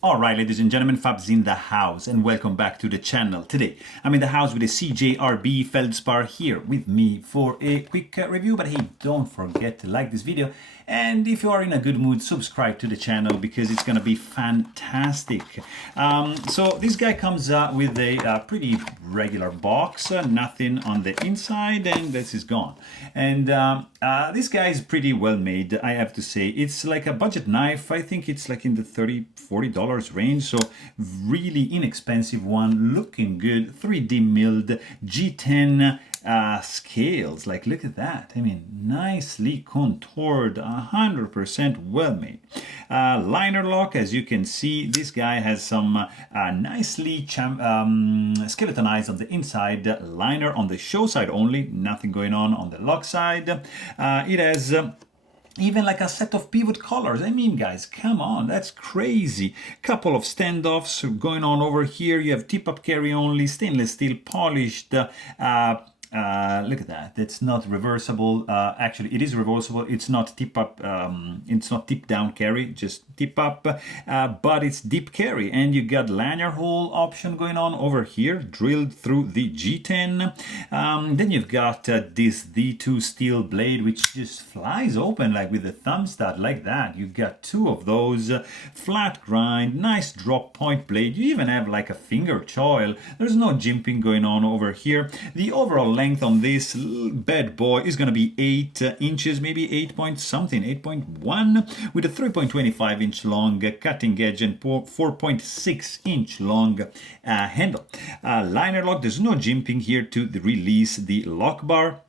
Alright, ladies and gentlemen, Fab's in the house and welcome back to the channel. Today, I'm in the house with a CJRB Feldspar here with me for a quick review, but hey, don't forget to like this video, and if you are in a good mood, subscribe to the channel because it's gonna be fantastic. So this guy comes with a pretty regular box, nothing on the inside, and this is gone. And this guy is pretty well made, I have to say. It's like a budget knife. I think it's like in the $30–40 range, so really inexpensive one, looking good, 3D milled G10 scales. Like, look at that. I mean, nicely contoured, 100% well made. Liner lock, as you can see, this guy has some nicely skeletonized on the inside, liner on the show side only, nothing going on the lock side. It has even like a set of pivot collars. I mean, guys, come on, that's crazy. Couple of standoffs going on over here. You have tip-up carry only, stainless steel polished. Look at that. It's not reversible. Actually, it is reversible. It's not tip up. It's not tip down carry, just tip up. But it's deep carry, and you got lanyard hole option going on over here, drilled through the G10. Then you've got this D2 steel blade, which just flies open like with a thumb stud like that. You got two of those, flat grind, nice drop point blade. You even have like a finger choil. There's no jimping going on over here. The overall length on this bad boy is going to be 8 inches, maybe 8 point something, 8.1, with a 3.25 inch long cutting edge and 4.6 inch long handle. Liner lock, there's no jimping here to release the lock bar,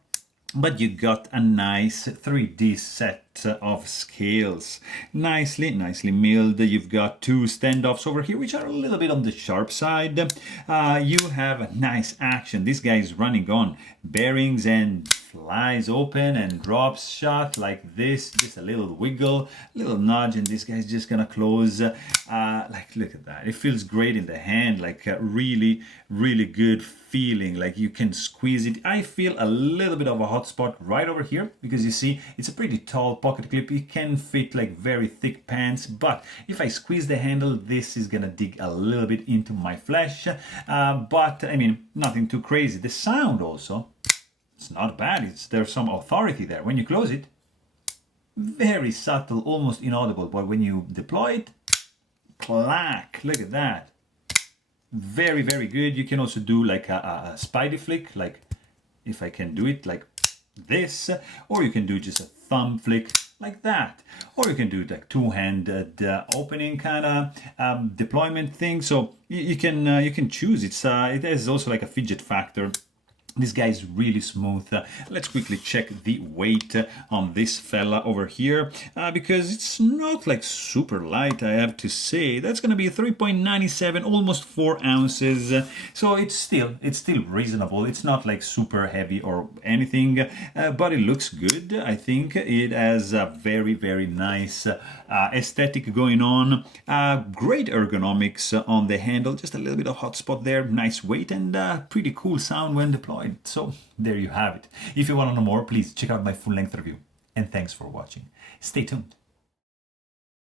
but you got a nice 3D set of scales, nicely milled. You've got two standoffs over here, which are a little bit on the sharp side. You have a nice action. This guy is running on bearings and flies open and drops shut like this. Just a little wiggle, little nudge, and this guy's just gonna close. Like, look at that. It feels great in the hand, like really good feeling. Like you can squeeze it. I feel a little bit of a hot spot right over here because you see it's a pretty tall pocket clip. It can fit like very thick pants, but if I squeeze the handle, this is gonna dig a little bit into my flesh. But I mean, nothing too crazy. The sound also, it's not bad. There's some authority there. When you close it, very subtle, almost inaudible, but when you deploy it, clack, look at that. Very good. You can also do like a spidey flick, like if I can do it like this, or you can do just a thumb flick like that, or you can do like two-handed opening kind of deployment thing. So you can choose. It has also like a fidget factor. This guy is really smooth. Let's quickly check the weight on this fella over here, because it's not like super light, I have to say. That's going to be 3.97, almost 4 ounces. So it's still reasonable. It's not like super heavy or anything, but it looks good. I think it has a very nice aesthetic going on. Great ergonomics on the handle. Just a little bit of hot spot there. Nice weight and pretty cool sound when deployed. So there you have it. If you want to know more, please check out my full-length review. And thanks for watching. Stay tuned.